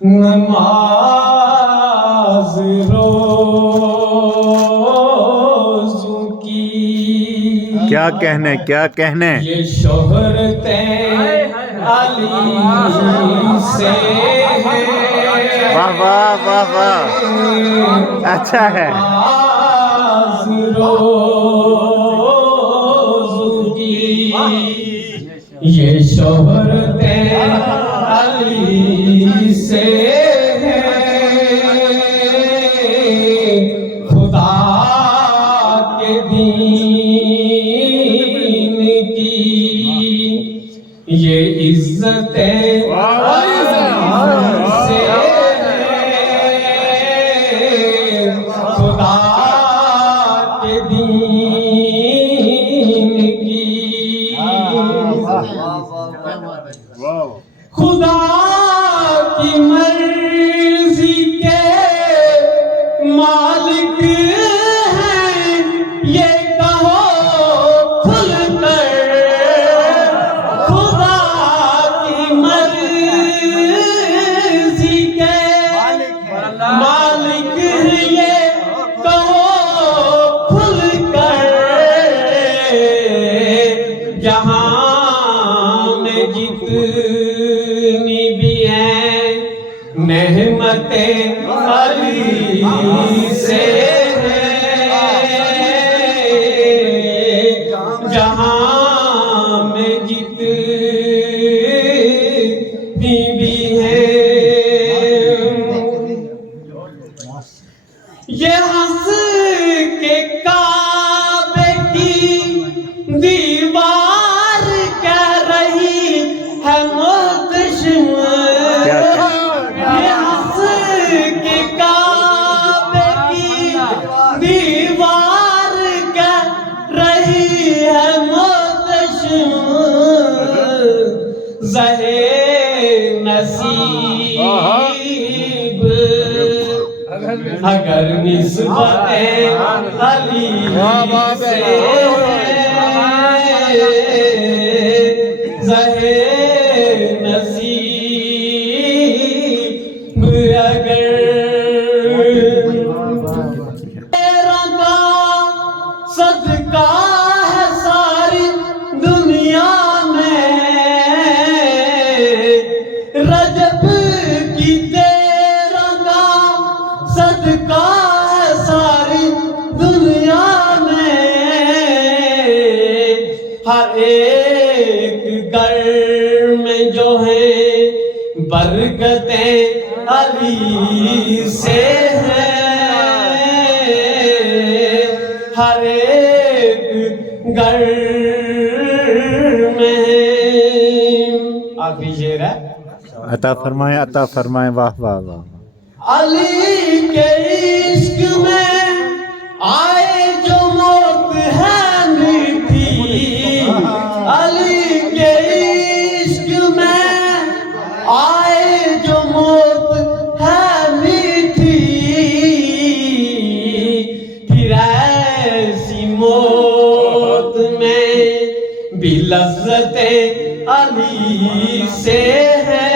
نماز روزوں کی کیا کہنے کیا کہنے یہ شہرتیں علی سے ہے واہ واہ واہ واہ اچھا ہے نماز روزوں کی یہ شہرتیں علی سے ہے خدا کے دین کی یہ عزتیں علی سے ہے خدا کے دین کی خدا کی مرضی کے مالک ہیں یہ کہو کھل کر خدا کی مرضی کے مالک ہیں یہ کہو کھل کر جہاں میں جتنی بھی ہیں نعمتیں علی سے ہے جہاں میں جتنی بھی ہیں یہ ہنس کے کعبے کی دیوار کہہ رہی ہے محتشم یہ ہنس کے کعبے کی دیوار کہہ رہی ہے محتشم زہے نصیب اگر نسبت علی سے زہے نصیب اگر تیرا کا صدقہ ہے ساری دنیا میں رجب کی تیرا کا صدقہ ہے ساری دنیا میں ہر ایک گھر میں جو ہے برکتیں علی سے ہیں ہر ایک گھر میں آخری شعر ہے عطا فرمائیں واہ واہ واہ علی کے عشق میں آئے جو موت ہے میٹھی علی کے عشق میں آئے جو موت ہے میٹھی پھر ایسی موت میں بھی لذت علی سے ہے